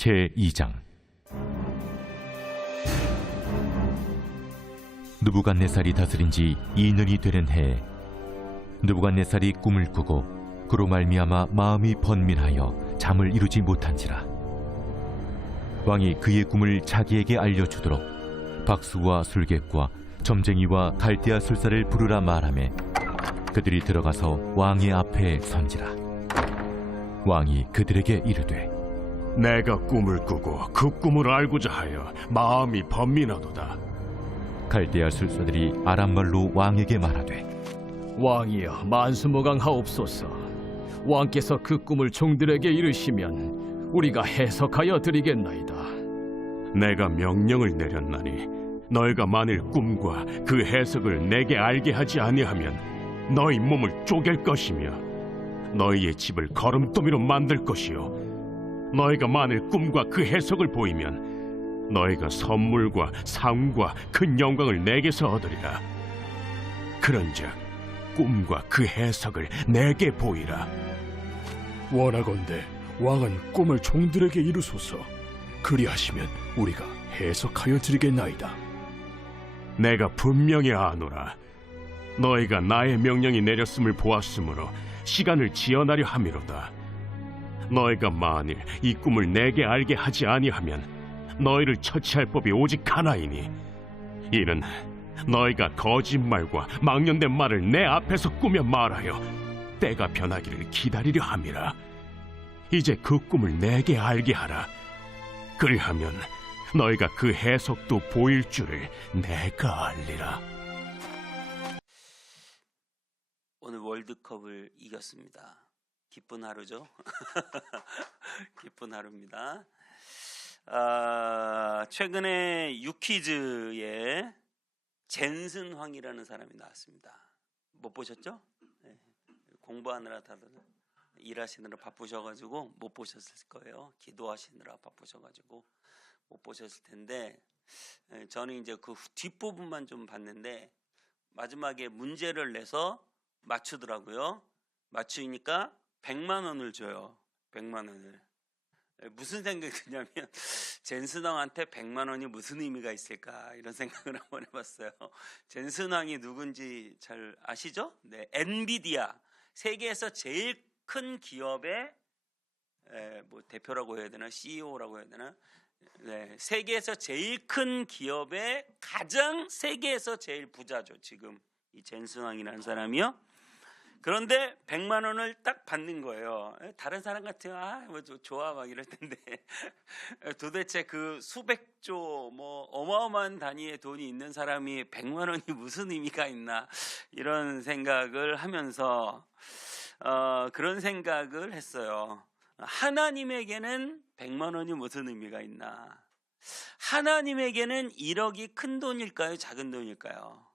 제2장. 느부갓네살이 다스린 지 2년이 되는 해에 느부갓네살이 꿈을 꾸고 그로 말미암아 마음이 번민하여 잠을 이루지 못한지라. 왕이 그의 꿈을 자기에게 알려주도록 박수와 술객과 점쟁이와 갈대아 술사를 부르라 말하매 그들이 들어가서 왕의 앞에 선지라. 왕이 그들에게 이르되 내가 꿈을 꾸고 그 꿈을 알고자 하여 마음이 번민하도다. 갈대아 술사들이 아람말로 왕에게 말하되 왕이여 만수무강하옵소서. 왕께서 그 꿈을 종들에게 이르시면 우리가 해석하여 드리겠나이다. 내가 명령을 내렸나니 너희가 만일 꿈과 그 해석을 내게 알게 하지 아니하면 너희 몸을 쪼갤 것이며 너희의 집을 거름더미로 만들 것이요 너희가 만일 꿈과 그 해석을 보이면 너희가 선물과 상과 큰 영광을 내게서 얻으리라. 그런즉 꿈과 그 해석을 내게 보이라. 원하건대 왕은 꿈을 종들에게 이루소서. 그리하시면 우리가 해석하여 드리겠나이다. 내가 분명히 아노라. 너희가 나의 명령이 내렸음을 보았으므로 시간을 지연하려 함이로다. 너희가 만일 이 꿈을 내게 알게 하지 아니하면 너희를 처치할 법이 오직 하나이니 이는 너희가 거짓말과 망령된 말을 내 앞에서 꾸며 말하여 때가 변하기를 기다리려 함이라. 이제 그 꿈을 내게 알게 하라. 그리하면 너희가 그 해석도 보일 줄을 내가 알리라. 오늘 월드컵을 이겼습니다. 기쁜 하루죠. 기쁜 하루입니다. 최근에 유퀴즈에 젠슨 황이라는 사람이 나왔습니다. 못 보셨죠? 네. 공부하느라 다들 일하시느라 바쁘셔가지고 못 보셨을 거예요. 기도하시느라 바쁘셔가지고 못 보셨을 텐데, 저는 이제 그 뒷부분만 좀 봤는데 마지막에 문제를 내서 맞추더라고요. 맞추니까 100만 원을 줘요. 100만 원을. 무슨 생각이 드냐면 젠슨왕한테 100만 원이 무슨 의미가 있을까 이런 생각을 한번 해봤어요. 젠슨왕이 누군지 잘 아시죠? 네, 엔비디아, 세계에서 제일 큰 기업의 뭐 대표라고 해야 되나 CEO라고 해야 되나, 네, 세계에서 제일 큰 기업의 가장 세계에서 제일 부자죠. 지금 이 젠슨왕이라는 사람이요. 그런데 100만 원을 딱 받는 거예요. 다른 사람 같으면 뭐 좋아 막 이럴 텐데 도대체 그 수백조 뭐 어마어마한 단위의 돈이 있는 사람이 100만 원이 무슨 의미가 있나 이런 생각을 하면서 그런 생각을 했어요. 하나님에게는 100만 원이 무슨 의미가 있나? 하나님에게는 1억이 큰 돈일까요? 작은 돈일까요?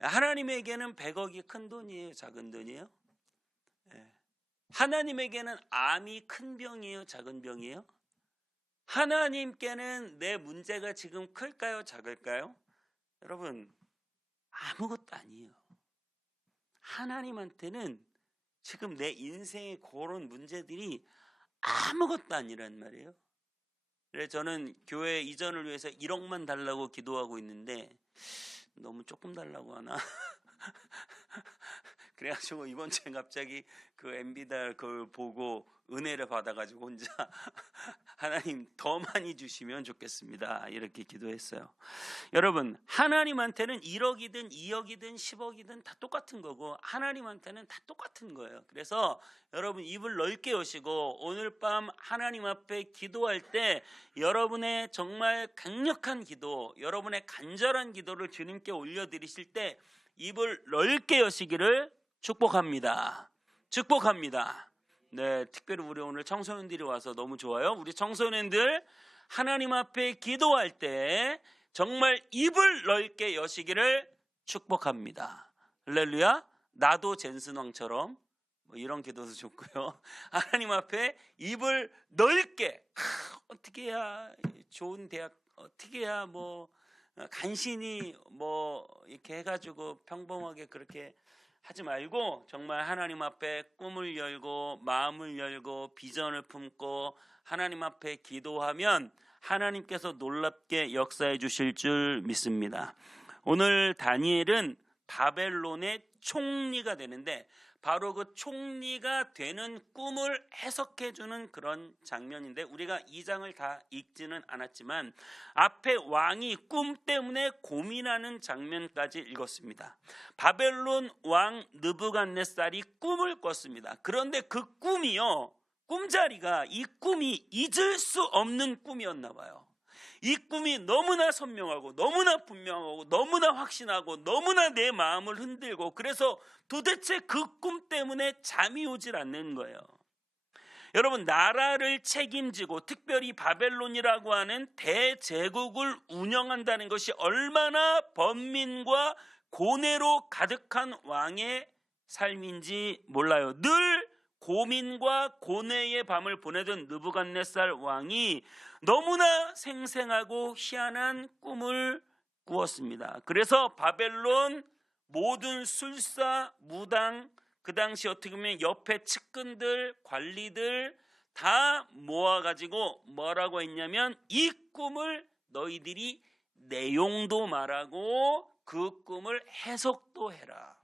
하나님에게는 100억이 큰 돈이에요? 작은 돈이에요? 하나님에게는 암이 큰 병이에요? 작은 병이에요? 하나님께는 내 문제가 지금 클까요? 작을까요? 여러분, 아무것도 아니에요. 하나님한테는 지금 내 인생의 그런 문제들이 아무것도 아니란 말이에요. 그래서 저는 교회 이전을 위해서 1억만 달라고 기도하고 있는데 너무 조금 달라고 하나? 그래가지고 이번 주에 갑자기 그 엔비달 그걸 보고 은혜를 받아가지고 혼자 하나님 더 많이 주시면 좋겠습니다 이렇게 기도했어요. 여러분, 하나님한테는 1억이든 2억이든 10억이든 다 똑같은 거고 하나님한테는 다 똑같은 거예요. 그래서 여러분 입을 넓게 여시고 오늘 밤 하나님 앞에 기도할 때 여러분의 정말 강력한 기도, 여러분의 간절한 기도를 주님께 올려드리실 때 입을 넓게 여시기를 축복합니다. 축복합니다. 네, 특별히 우리 오늘 청소년들이 와서 너무 좋아요. 우리 청소년들 하나님 앞에 기도할 때 정말 입을 넓게 여시기를 축복합니다. 할렐루야. 나도 젠슨왕처럼 뭐 이런 기도도 좋고요. 하나님 앞에 입을 넓게 어떻게 해야 좋은 대학, 어떻게 해야 뭐 간신히 뭐 이렇게 해가지고 평범하게 그렇게 하지 말고 정말 하나님 앞에 꿈을 열고 마음을 열고 비전을 품고 하나님 앞에 기도하면 하나님께서 놀랍게 역사해 주실 줄 믿습니다. 오늘 다니엘은 바벨론의 총리가 되는데 바로 그 총리가 되는 꿈을 해석해 주는 그런 장면인데, 우리가 이 장을 다 읽지는 않았지만 앞에 왕이 꿈 때문에 고민하는 장면까지 읽었습니다. 바벨론 왕 느부갓네살이 꿈을 꿨습니다. 그런데 그 꿈이요, 꿈자리가 이 꿈이 잊을 수 없는 꿈이었나 봐요. 이 꿈이 너무나 선명하고 너무나 분명하고 너무나 확신하고 너무나 내 마음을 흔들고, 그래서 도대체 그 꿈 때문에 잠이 오질 않는 거예요. 여러분, 나라를 책임지고 특별히 바벨론이라고 하는 대제국을 운영한다는 것이 얼마나 번민과 고뇌로 가득한 왕의 삶인지 몰라요. 늘 고민과 고뇌의 밤을 보내던 느부갓네살 왕이 너무나 생생하고 희한한 꿈을 꾸었습니다. 그래서 바벨론 모든 술사, 무당, 그 당시 어떻게 보면 옆에 측근들, 관리들 다 모아가지고 뭐라고 했냐면, 이 꿈을 너희들이 내용도 말하고 그 꿈을 해석도 해라.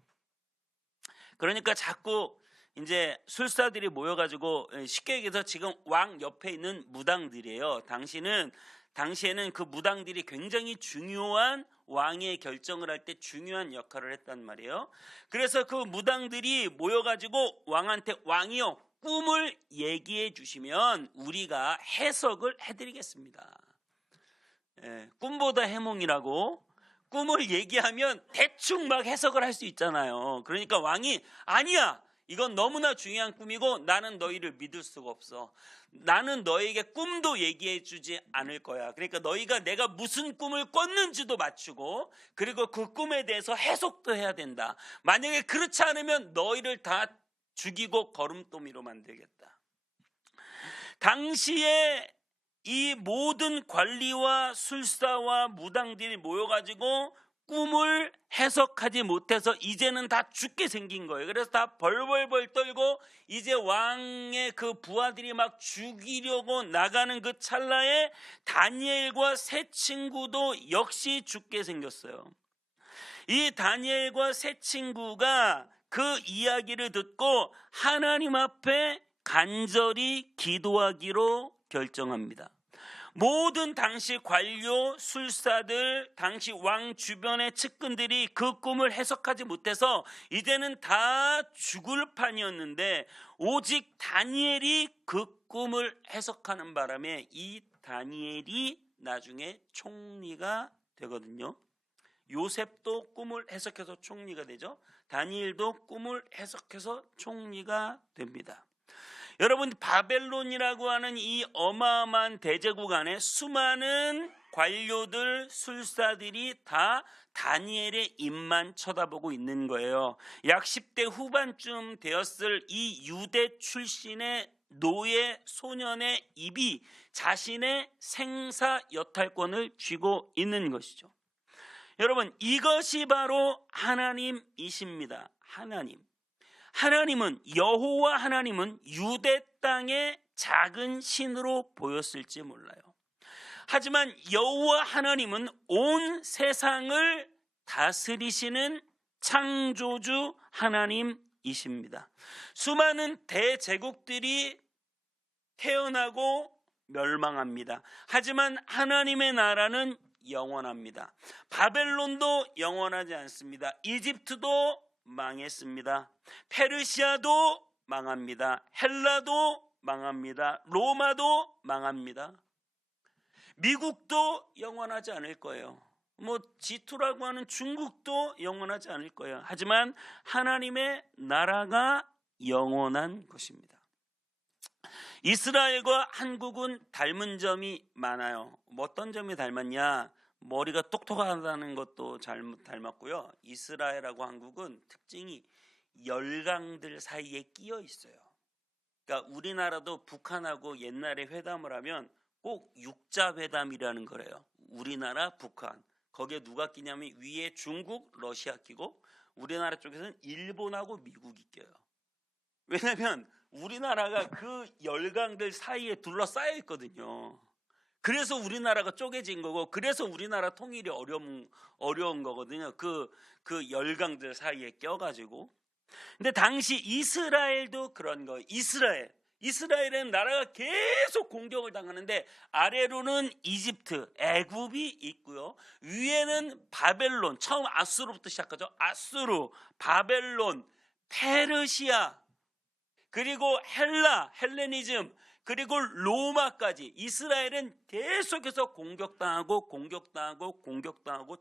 그러니까 자꾸 이제 술사들이 모여가지고, 쉽게 얘기해서 지금 왕 옆에 있는 무당들이에요. 당시에는 그 무당들이 굉장히 중요한 왕의 결정을 할 때 중요한 역할을 했단 말이에요. 그래서 그 무당들이 모여가지고 왕한테, 왕이요, 꿈을 얘기해 주시면 우리가 해석을 해드리겠습니다. 꿈보다 해몽이라고, 꿈을 얘기하면 대충 막 해석을 할 수 있잖아요. 그러니까 왕이, 아니야, 이건 너무나 중요한 꿈이고 나는 너희를 믿을 수가 없어. 나는 너에게 꿈도 얘기해 주지 않을 거야. 그러니까 너희가 내가 무슨 꿈을 꿨는지도 맞추고, 그리고 그 꿈에 대해서 해석도 해야 된다. 만약에 그렇지 않으면 너희를 다 죽이고 거름더미로 만들겠다. 당시에 이 모든 관리와 술사와 무당들이 모여가지고 꿈을 해석하지 못해서 이제는 다 죽게 생긴 거예요. 그래서 다 벌벌벌 떨고 이제 왕의 그 부하들이 막 죽이려고 나가는 그 찰나에 다니엘과 세 친구도 역시 죽게 생겼어요. 이 다니엘과 세 친구가 그 이야기를 듣고 하나님 앞에 간절히 기도하기로 결정합니다. 모든 당시 관료, 술사들, 당시 왕 주변의 측근들이 그 꿈을 해석하지 못해서 이제는 다 죽을 판이었는데, 오직 다니엘이 그 꿈을 해석하는 바람에 이 다니엘이 나중에 총리가 되거든요. 요셉도 꿈을 해석해서 총리가 되죠. 다니엘도 꿈을 해석해서 총리가 됩니다. 여러분, 바벨론이라고 하는 이 어마어마한 대제국 안에 수많은 관료들, 술사들이 다 다니엘의 입만 쳐다보고 있는 거예요. 약 10대 후반쯤 되었을 이 유대 출신의 노예 소년의 입이 자신의 생사 여탈권을 쥐고 있는 것이죠. 여러분, 이것이 바로 하나님이십니다. 하나님은, 여호와 하나님은 유대 땅의 작은 신으로 보였을지 몰라요. 하지만 여호와 하나님은 온 세상을 다스리시는 창조주 하나님이십니다. 수많은 대제국들이 태어나고 멸망합니다. 하지만 하나님의 나라는 영원합니다. 바벨론도 영원하지 않습니다. 이집트도 망했습니다. 페르시아도 망합니다. 헬라도 망합니다. 로마도 망합니다. 미국도 영원하지 않을 거예요. G2라고 하는 중국도 영원하지 않을 거예요. 하지만 하나님의 나라가 영원한 것입니다. 이스라엘과 한국은 닮은 점이 많아요. 어떤 점이 닮았냐? 머리가 똑똑하다는 것도 잘 닮았고요. 이스라엘하고 한국은 특징이 열강들 사이에 끼어 있어요. 그러니까 우리나라도 북한하고 옛날에 회담을 하면 꼭 육자회담이라는 거래요. 우리나라, 북한. 거기에 누가 끼냐면 위에 중국, 러시아 끼고 우리나라 쪽에서는 일본하고 미국이 껴요. 왜냐하면 우리나라가 그 열강들 사이에 둘러싸여 있거든요. 그래서 우리나라가 쪼개진 거고, 그래서 우리나라 통일이 어려운 거거든요. 그 열강들 사이에 껴가지고. 근데 당시 이스라엘도 그런 거예요. 이스라엘은 나라가 계속 공격을 당하는데, 아래로는 이집트, 애굽이 있고요. 위에는 바벨론, 처음 아수르부터 시작하죠. 아수르, 바벨론, 페르시아, 그리고 헬레니즘, 그리고 로마까지 이스라엘은 계속해서 공격당하고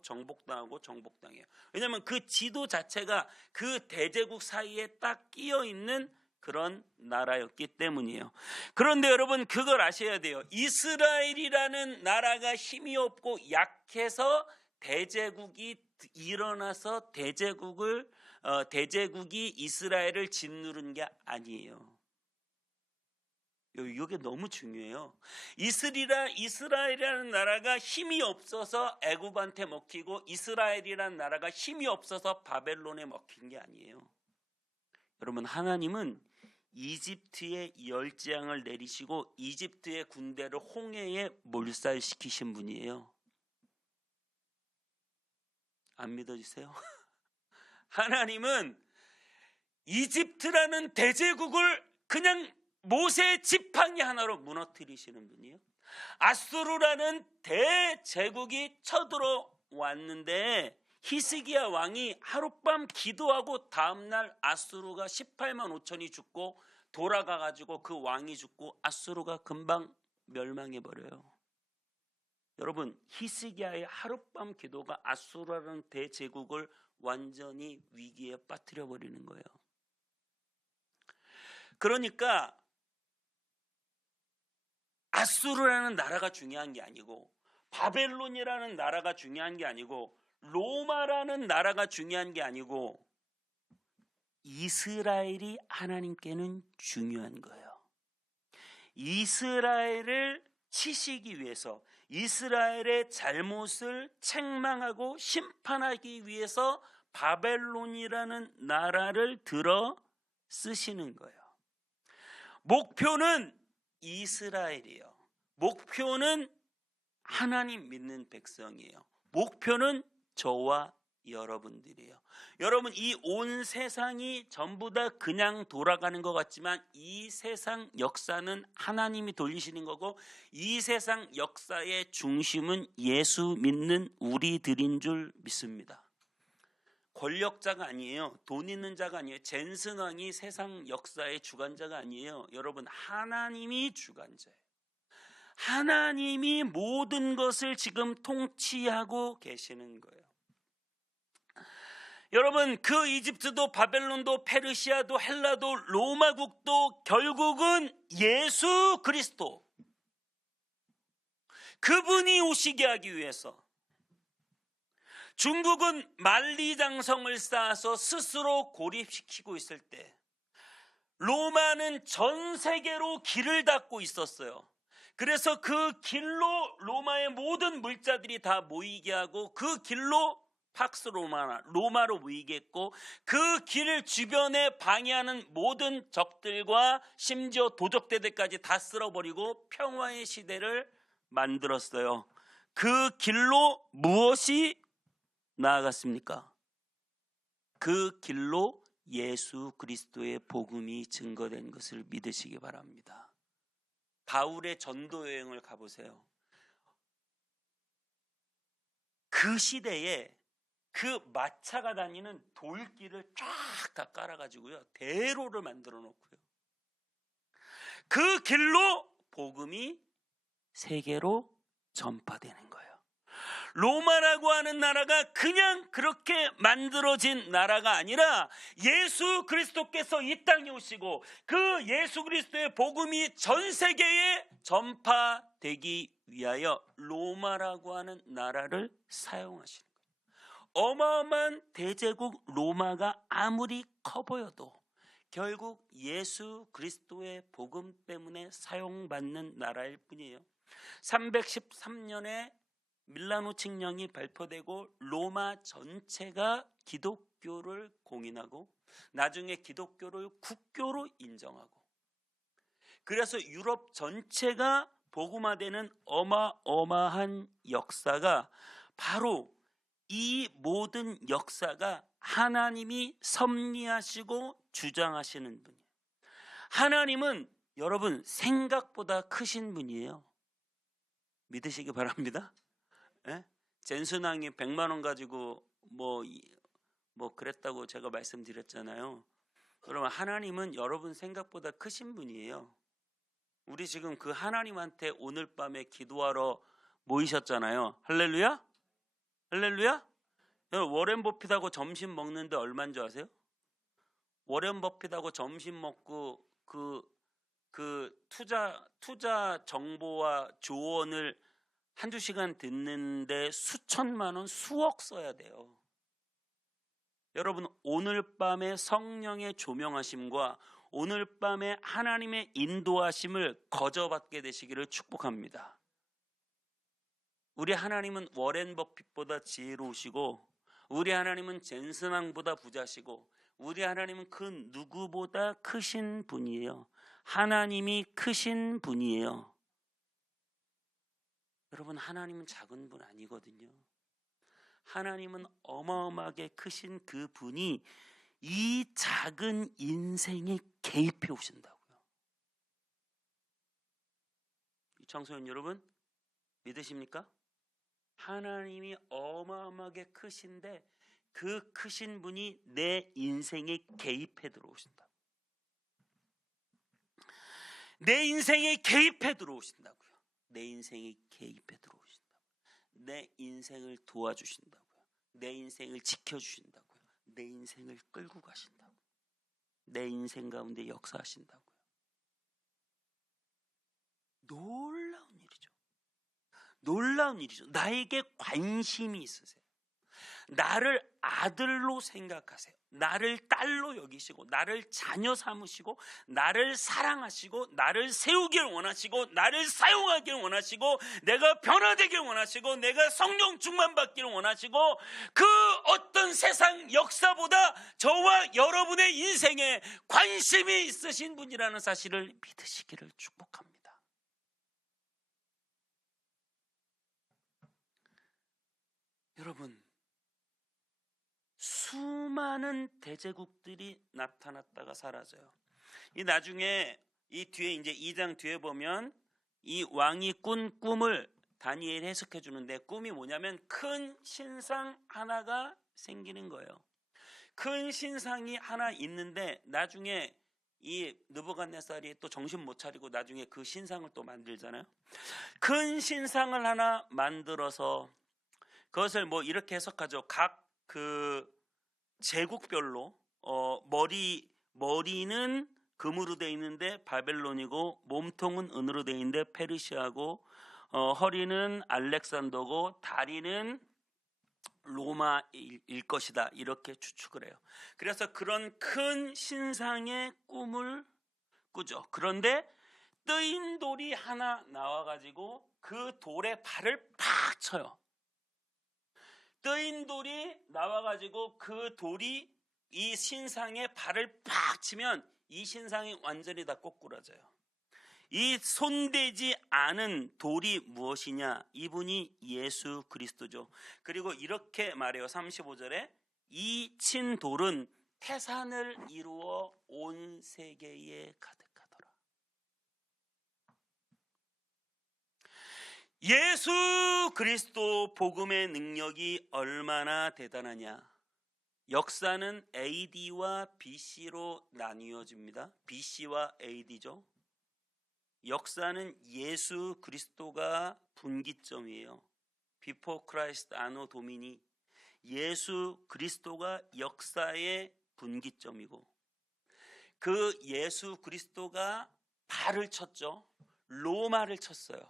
정복당해요. 왜냐하면 그 지도 자체가 그 대제국 사이에 딱 끼어 있는 그런 나라였기 때문이에요. 그런데 여러분, 그걸 아셔야 돼요. 이스라엘이라는 나라가 힘이 없고 약해서 대제국이 일어나서 대제국이 이스라엘을 짓누른 게 아니에요. 이게 너무 중요해요. 이스라엘이라는 나라가 힘이 없어서 애굽한테 먹히고, 이스라엘이라는 나라가 힘이 없어서 바벨론에 먹힌 게 아니에요. 여러분, 하나님은 이집트에 열재앙을 내리시고 이집트의 군대를 홍해에 몰살시키신 분이에요. 안 믿어지세요? 하나님은 이집트라는 대제국을 그냥 모세 지팡이 하나로 무너뜨리시는 분이에요. 아수르라는 대제국이 쳐들어왔는데 히스기야 왕이 하룻밤 기도하고 다음날 아수르가 18만 5천이 죽고, 돌아가가지고 그 왕이 죽고 아수르가 금방 멸망해버려요. 여러분, 히스기야의 하룻밤 기도가 아수르라는 대제국을 완전히 위기에 빠뜨려버리는 거예요. 그러니까 아수르라는 나라가 중요한 게 아니고, 바벨론이라는 나라가 중요한 게 아니고, 로마라는 나라가 중요한 게 아니고, 이스라엘이 하나님께는 중요한 거예요. 이스라엘을 치시기 위해서, 이스라엘의 잘못을 책망하고 심판하기 위해서 바벨론이라는 나라를 들어 쓰시는 거예요. 목표는 이스라엘이에요. 목표는 하나님 믿는 백성이에요. 목표는 저와 여러분들이에요. 여러분, 이 온 세상이 전부 다 그냥 돌아가는 것 같지만, 이 세상 역사는 하나님이 돌리시는 거고, 이 세상 역사의 중심은 예수 믿는 우리들인 줄 믿습니다. 권력자가 아니에요. 돈 있는 자가 아니에요. 젠슨 왕이 세상 역사의 주관자가 아니에요. 여러분, 하나님이 주관자예요. 하나님이 모든 것을 지금 통치하고 계시는 거예요. 여러분, 그 이집트도 바벨론도 페르시아도 헬라도 로마국도 결국은 예수 그리스도, 그분이 오시게 하기 위해서, 중국은 만리장성을 쌓아서 스스로 고립시키고 있을 때, 로마는 전 세계로 길을 닫고 있었어요. 그래서 그 길로 로마의 모든 물자들이 다 모이게 하고, 그 길로 팍스 로마로 모이게 했고, 그 길 주변에 방해하는 모든 적들과 심지어 도적대들까지 다 쓸어버리고 평화의 시대를 만들었어요. 그 길로 무엇이 나아갔습니까? 그 길로 예수 그리스도의 복음이 증거된 것을 믿으시기 바랍니다. 바울의 전도 여행을 가보세요. 그 시대에 그 마차가 다니는 돌길을 쫙 다 깔아가지고요, 대로를 만들어 놓고요, 그 길로 복음이 세계로 전파되는 거예요. 로마라고 하는 나라가 그냥 그렇게 만들어진 나라가 아니라, 예수 그리스도께서 이 땅에 오시고 그 예수 그리스도의 복음이 전 세계에 전파되기 위하여 로마라고 하는 나라를 사용하시는 거예요. 어마어마한 대제국 로마가 아무리 커 보여도 결국 예수 그리스도의 복음 때문에 사용받는 나라일 뿐이에요. 313년에 밀라노 칙령이 발표되고 로마 전체가 기독교를 공인하고, 나중에 기독교를 국교로 인정하고, 그래서 유럽 전체가 복음화되는 어마어마한 역사가 바로 이 모든 역사가 하나님이 섭리하시고 주장하시는 분이에요. 하나님은 여러분 생각보다 크신 분이에요. 믿으시기 바랍니다. 예? 젠순왕이 100만 원 가지고 뭐 그랬다고 제가 말씀드렸잖아요. 그러면 하나님은 여러분 생각보다 크신 분이에요. 우리 지금 그 하나님한테 오늘 밤에 기도하러 모이셨잖아요. 할렐루야? 할렐루야? 여러분, 워렌 버핏하고 점심 먹는데 얼마인 줄 아세요? 워렌 버핏하고 점심 먹고 그 투자 정보와 조언을 한두 시간 듣는데 수천만 원, 수억 써야 돼요. 여러분, 오늘 밤에 성령의 조명하심과 오늘 밤에 하나님의 인도하심을 거저받게 되시기를 축복합니다. 우리 하나님은 워렌 버핏보다 지혜로우시고, 우리 하나님은 젠슨왕보다 부자시고, 우리 하나님은 그 누구보다 크신 분이에요. 하나님이 크신 분이에요. 여러분, 하나님은 작은 분 아니거든요. 하나님은 어마어마하게 크신 그 분이 이 작은 인생에 개입해 오신다고요. 이 청소년 여러분, 믿으십니까? 하나님이 어마어마하게 크신데 그 크신 분이 내 인생에 개입해 들어오신다. 내 인생에 개입해 들어오신다고요. 내 인생에 개입해 들어오신다고요. 내 인생을 도와주신다고요. 내 인생을 지켜주신다고요. 내 인생을 끌고 가신다고요. 내 인생 가운데 역사하신다고요. 놀라운 일이죠. 놀라운 일이죠. 나에게 관심이 있으세요. 나를 아들로 생각하세요. 나를 딸로 여기시고, 나를 자녀 삼으시고, 나를 사랑하시고, 나를 세우길 원하시고, 나를 사용하길 원하시고, 내가 변화되길 원하시고, 내가 성령 충만받기를 원하시고, 그 어떤 세상 역사보다 저와 여러분의 인생에 관심이 있으신 분이라는 사실을 믿으시기를 축복합니다. 여러분, 수많은 대제국들이 나타났다가 사라져요. 이 나중에 이 뒤에 이제 2장 뒤에 보면 이 왕이 꾼 꿈을 다니엘이 해석해 주는데, 꿈이 뭐냐면 큰 신상 하나가 생기는 거예요. 큰 신상이 하나 있는데 나중에 이 느부갓네살이 또 정신 못 차리고 나중에 그 신상을 또 만들잖아요. 큰 신상을 하나 만들어서 그것을 뭐 이렇게 해석하죠. 각 그 제국별로 머리는 금으로 되어 있는데 바벨론이고, 몸통은 은으로 되어 있는데 페르시아고, 허리는 알렉산더고, 다리는 로마일 것이다, 이렇게 추측을 해요. 그래서 그런 큰 신상의 꿈을 꾸죠. 그런데 뜨인 돌이 하나 나와가지고 그 돌에 발을 팍 쳐요. 뜨인 돌이 나와가지고 그 돌이 이 신상에 발을 팍 치면 이 신상이 완전히 다 꼬꾸라져요. 이 손대지 않은 돌이 무엇이냐? 이분이 예수 그리스도죠. 그리고 이렇게 말해요. 35절에 이 친 돌은 태산을 이루어 온 세계에 가득하더라. 예수 그리스도 복음의 능력이 얼마나 대단하냐? 역사는 AD와 BC로 나뉘어집니다. BC와 AD죠. 역사는 예수 그리스도가 분기점이에요. Before Christ, Anno Domini. 예수 그리스도가 역사의 분기점이고, 그 예수 그리스도가 발을 쳤죠. 로마를 쳤어요.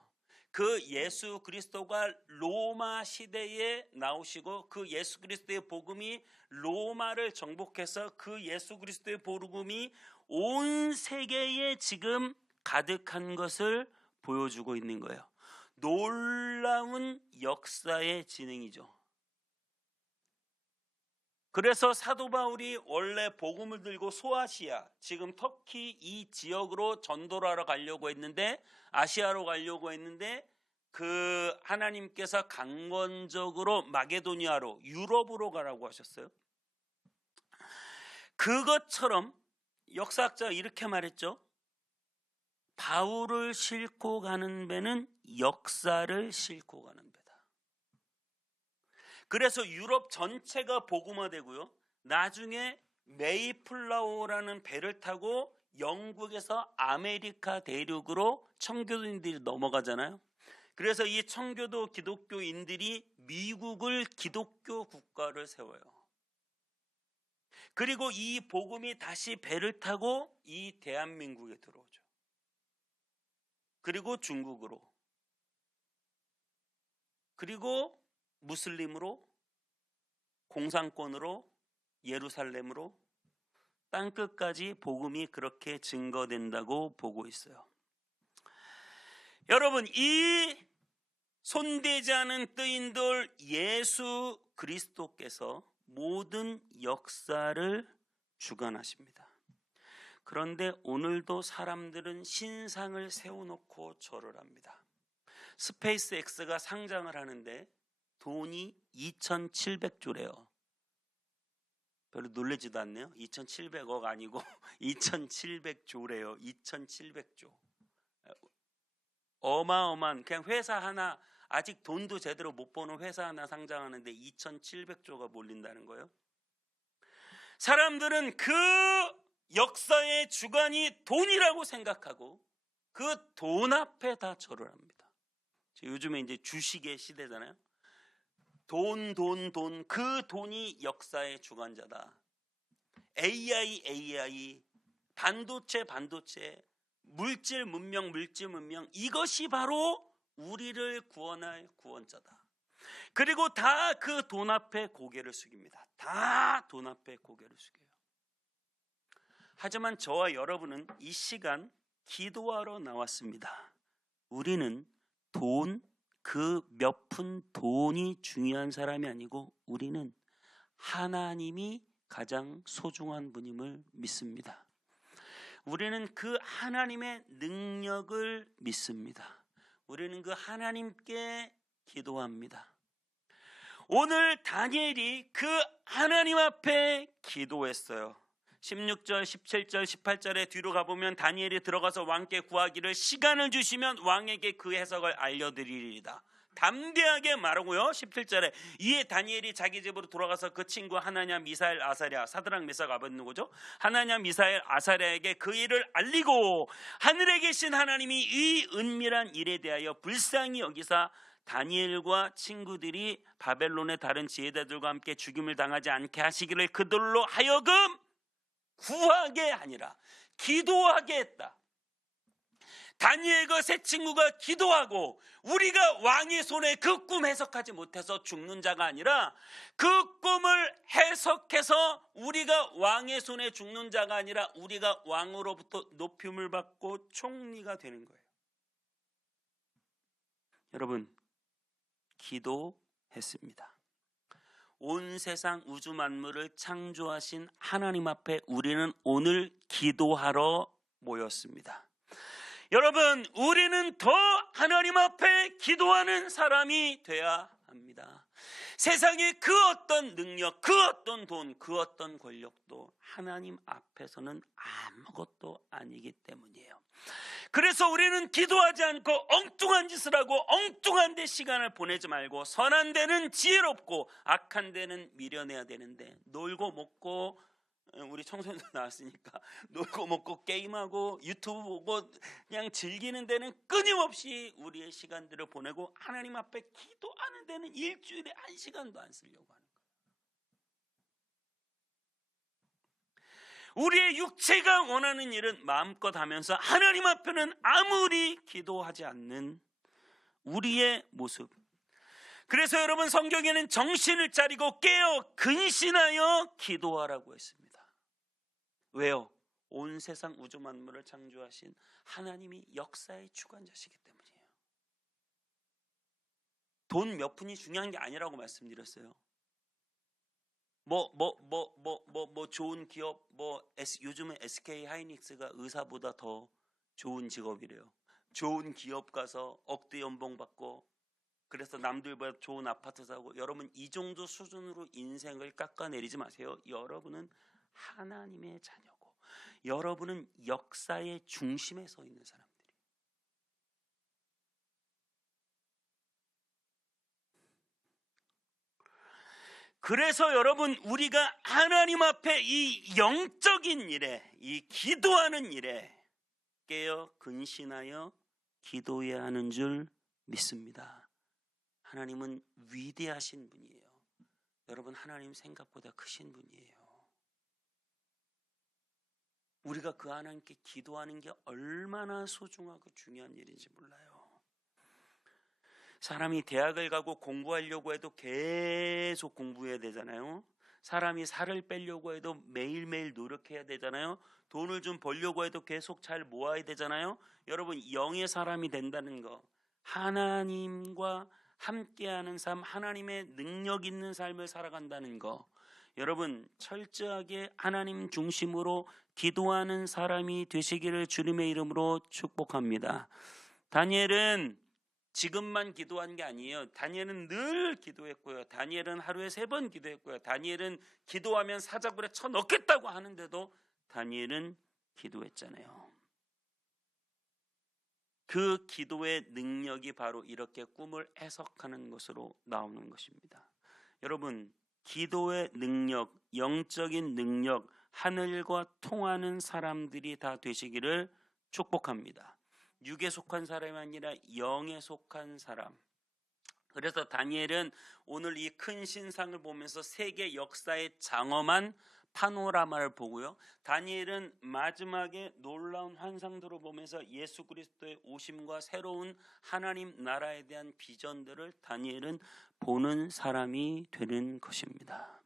그 예수 그리스도가 로마 시대에 나오시고, 그 예수 그리스도의 복음이 로마를 정복해서 그 예수 그리스도의 복음이 온 세계에 지금 가득한 것을 보여주고 있는 거예요. 놀라운 역사의 진행이죠. 그래서 사도 바울이 원래 복음을 들고 소아시아, 지금 터키 이 지역으로 전도를 하러 가려고 했는데, 아시아로 가려고 했는데, 그 하나님께서 강권적으로 마게도니아로, 유럽으로 가라고 하셨어요. 그것처럼 역사학자가 이렇게 말했죠. 바울을 싣고 가는 배는 역사를 싣고 가는 배다. 그래서 유럽 전체가 복음화되고요. 나중에 메이플라워라는 배를 타고 영국에서 아메리카 대륙으로 청교도인들이 넘어가잖아요. 그래서 이 청교도 기독교인들이 미국을 기독교 국가를 세워요. 그리고 이 복음이 다시 배를 타고 이 대한민국에 들어오죠. 그리고 중국으로, 그리고 무슬림으로, 공산권으로, 예루살렘으로 땅끝까지 복음이 그렇게 증거된다고 보고 있어요. 여러분, 이 손대지 않은 뜨인돌 예수 그리스도께서 모든 역사를 주관하십니다. 그런데 오늘도 사람들은 신상을 세워놓고 절을 합니다. 스페이스 X가 상장을 하는데 돈이 2,700조래요. 별로 놀라지도 않네요. 2,700억 아니고 2,700조래요. 2,700조. 어마어마한, 그냥 회사 하나, 아직 돈도 제대로 못 버는 회사 하나 상장하는데 2,700조가 몰린다는 거예요. 사람들은 그 역사의 주관이 돈이라고 생각하고 그 돈 앞에 다 절을 합니다. 요즘에 이제 주식의 시대잖아요. 돈, 그 돈이 역사의 주관자다. AI, 반도체, 물질 문명, 이것이 바로 우리를 구원할 구원자다. 그리고 다 그 돈 앞에 고개를 숙입니다. 다 돈 앞에 고개를 숙여요. 하지만 저와 여러분은 이 시간 기도하러 나왔습니다. 우리는 그 몇 푼 돈이 중요한 사람이 아니고 우리는 하나님이 가장 소중한 분임을 믿습니다. 우리는 그 하나님의 능력을 믿습니다. 우리는 그 하나님께 기도합니다. 오늘 다니엘이 그 하나님 앞에 기도했어요. 16절, 17절, 18절에 뒤로 가보면 다니엘이 들어가서 왕께 구하기를 시간을 주시면 왕에게 그 해석을 알려드리리이다. 담대하게 말하고요. 17절에 이에 다니엘이 자기 집으로 돌아가서 그 친구 하나냐, 미사엘, 아사랴, 사드락, 메삭, 아벳느고죠. 하나냐, 미사엘, 아사랴에게 그 일을 알리고 하늘에 계신 하나님이 이 은밀한 일에 대하여 불쌍히 여기사 다니엘과 친구들이 바벨론의 다른 지혜자들과 함께 죽임을 당하지 않게 하시기를 그들로 하여금 구하게 아니라 기도하게 했다. 다니엘과 세 친구가 기도하고 우리가 왕의 손에 그 꿈 해석하지 못해서 죽는 자가 아니라 그 꿈을 해석해서 우리가 왕의 손에 죽는 자가 아니라 우리가 왕으로부터 높임을 받고 총리가 되는 거예요. 여러분, 기도했습니다. 온 세상 우주 만물을 창조하신 하나님 앞에 우리는 오늘 기도하러 모였습니다. 여러분, 우리는 더 하나님 앞에 기도하는 사람이 돼야 합니다. 세상의 그 어떤 능력, 그 어떤 돈, 그 어떤 권력도 하나님 앞에서는 아무것도 아니기 때문이에요. 그래서 우리는 기도하지 않고 엉뚱한 짓을 하고 엉뚱한 데 시간을 보내지 말고 선한 데는 지혜롭고 악한 데는 미련해야 되는데, 놀고 먹고, 우리 청소년들 나왔으니까 놀고 먹고 게임하고 유튜브 보고 그냥 즐기는 데는 끊임없이 우리의 시간들을 보내고 하나님 앞에 기도하는 데는 일주일에 1시간도 안 쓰려고 하는 거예요. 우리의 육체가 원하는 일은 마음껏 하면서 하나님 앞에는 아무리 기도하지 않는 우리의 모습. 그래서 여러분, 성경에는 정신을 차리고 깨어 근신하여 기도하라고 했습니다. 왜요? 온 세상 우주 만물을 창조하신 하나님이 역사의 주관자시기 때문이에요. 돈 몇 푼이 중요한 게 아니라고 말씀드렸어요. 뭐 좋은 기업 요즘은 SK 하이닉스가 의사보다 더 좋은 직업이래요. 좋은 기업 가서 억대 연봉 받고 그래서 남들보다 좋은 아파트 사고. 여러분 이 정도 수준으로 인생을 깎아내리지 마세요. 여러분은 하나님의 자녀고 여러분은 역사의 중심에 서 있는 사람들이에요. 그래서 여러분 우리가 하나님 앞에 이 영적인 일에 이 기도하는 일에 깨어 근신하여 기도해야 하는 줄 믿습니다. 하나님은 위대하신 분이에요. 여러분 하나님 생각보다 크신 분이에요. 우리가 그 하나님께 기도하는 게 얼마나 소중하고 중요한 일인지 몰라요. 사람이 대학을 가고 공부하려고 해도 계속 공부해야 되잖아요. 사람이 살을 빼려고 해도 매일매일 노력해야 되잖아요. 돈을 좀 벌려고 해도 계속 잘 모아야 되잖아요. 여러분 영의 사람이 된다는 거, 하나님과 함께하는 삶, 하나님의 능력 있는 삶을 살아간다는 거, 여러분 철저하게 하나님 중심으로 기도하는 사람이 되시기를 주님의 이름으로 축복합니다. 다니엘은 지금만 기도한 게 아니에요. 다니엘은 늘 기도했고요. 다니엘은 하루에 3번 기도했고요. 다니엘은 기도하면 사자굴에 쳐넣겠다고 하는데도 다니엘은 기도했잖아요. 그 기도의 능력이 바로 이렇게 꿈을 해석하는 것으로 나오는 것입니다. 여러분 기도의 능력, 영적인 능력, 하늘과 통하는 사람들이 다 되시기를 축복합니다. 육에 속한 사람이 아니라 영에 속한 사람. 그래서 다니엘은 오늘 이 큰 신상을 보면서 세계 역사의 장엄한 파노라마를 보고요. 다니엘은 마지막에 놀라운 환상들을 보면서 예수 그리스도의 오심과 새로운 하나님 나라에 대한 비전들을 다니엘은 보는 사람이 되는 것입니다.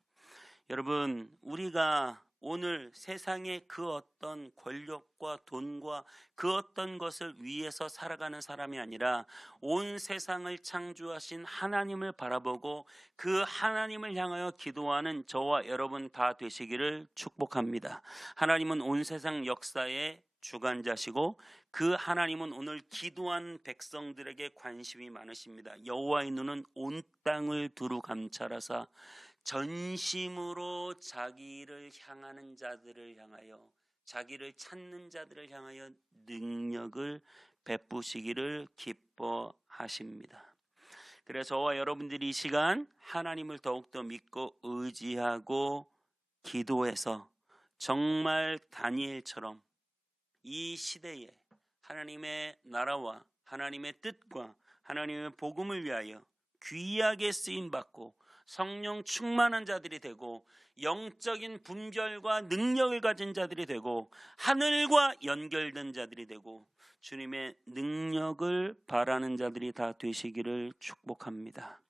여러분 우리가 오늘 세상의 그 어떤 권력과 돈과 그 어떤 것을 위해서 살아가는 사람이 아니라 온 세상을 창조하신 하나님을 바라보고 그 하나님을 향하여 기도하는 저와 여러분 다 되시기를 축복합니다. 하나님은 온 세상 역사의 주관자시고 그 하나님은 오늘 기도한 백성들에게 관심이 많으십니다. 여호와의 눈은 온 땅을 두루 감찰하사 전심으로 자기를 향하는 자들을 향하여, 자기를 찾는 자들을 향하여 능력을 베푸시기를 기뻐하십니다. 그래서 저와 여러분들이 이 시간 하나님을 더욱더 믿고 의지하고 기도해서 정말 다니엘처럼 이 시대에 하나님의 나라와 하나님의 뜻과 하나님의 복음을 위하여 귀하게 쓰임받고 성령 충만한 자들이 되고 영적인 분별과 능력을 가진 자들이 되고 하늘과 연결된 자들이 되고 주님의 능력을 바라는 자들이 다 되시기를 축복합니다.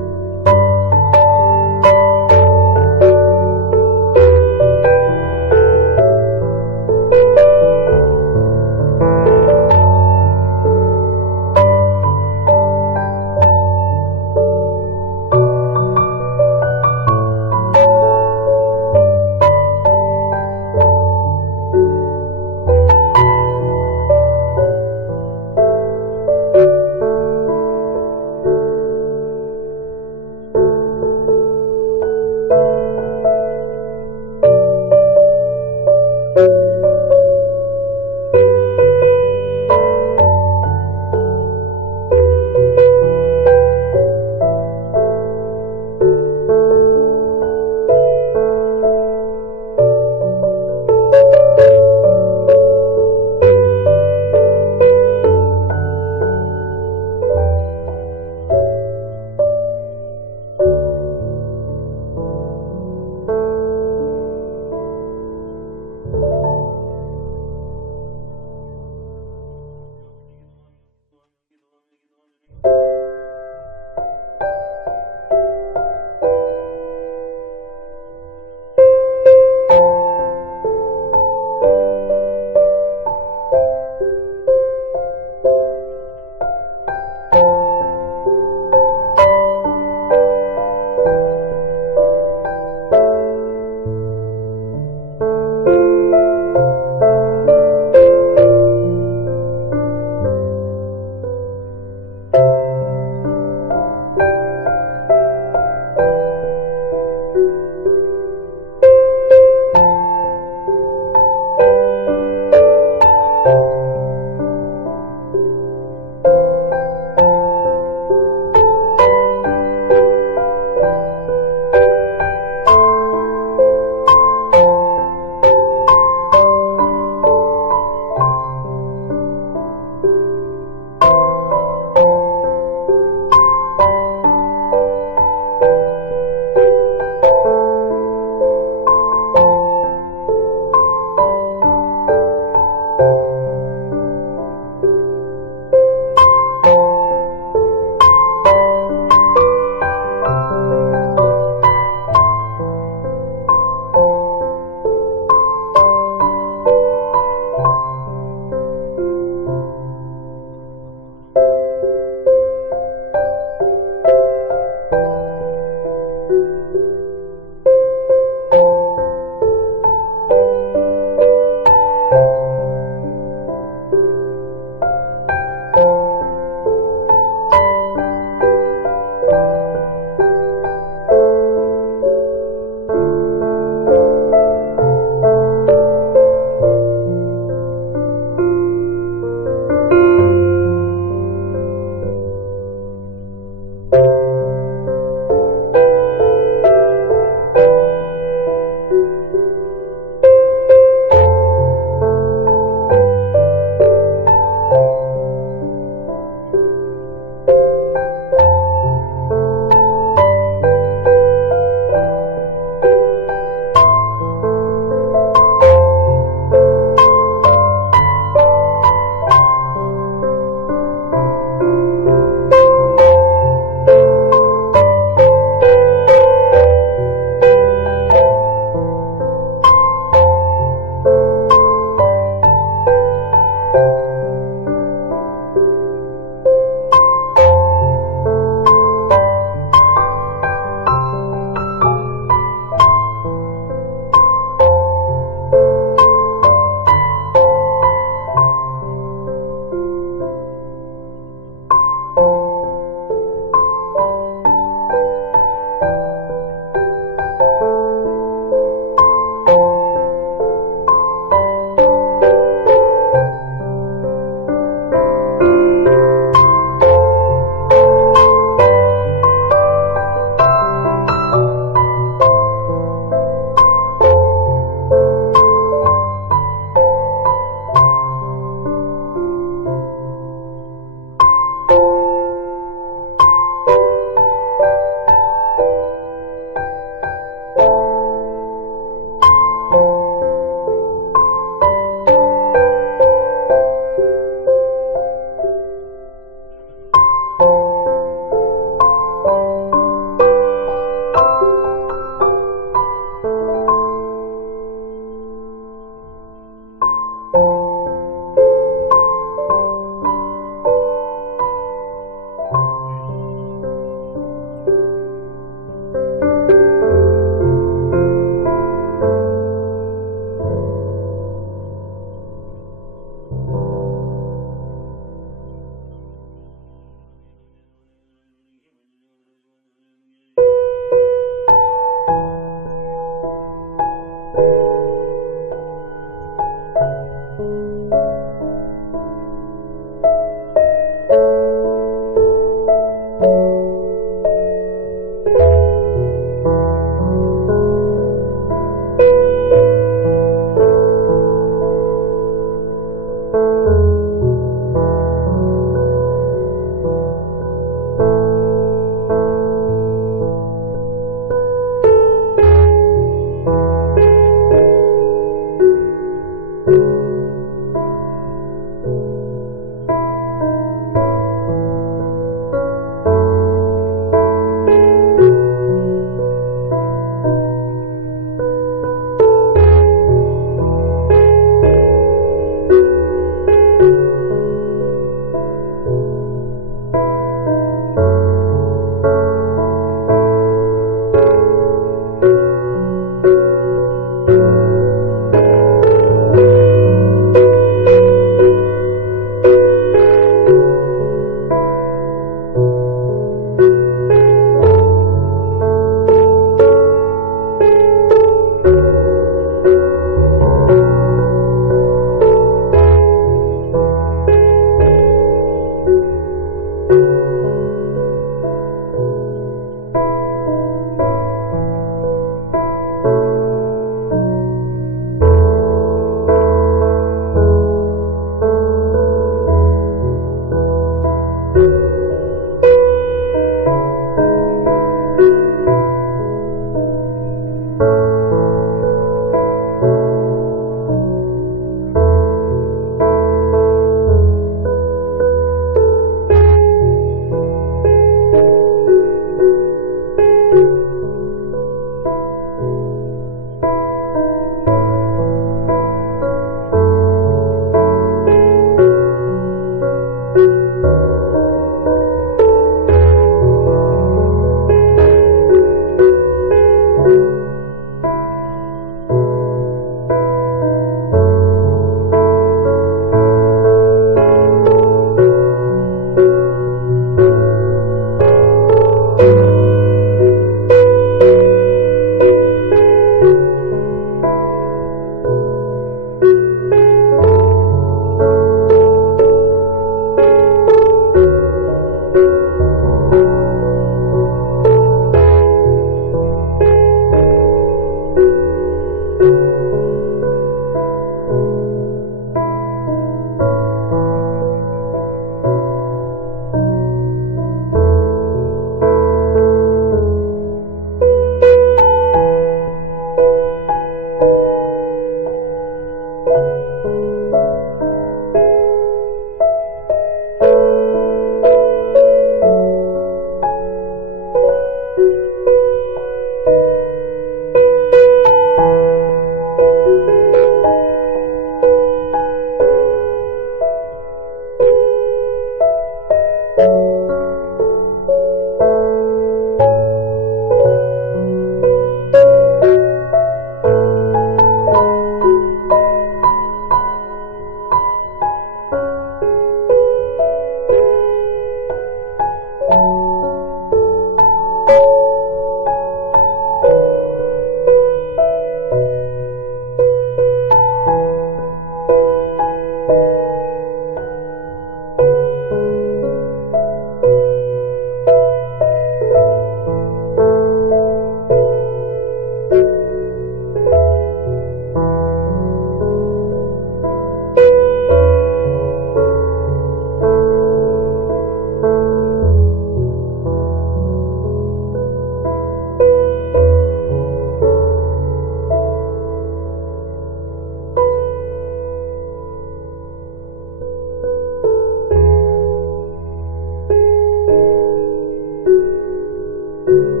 있습니다.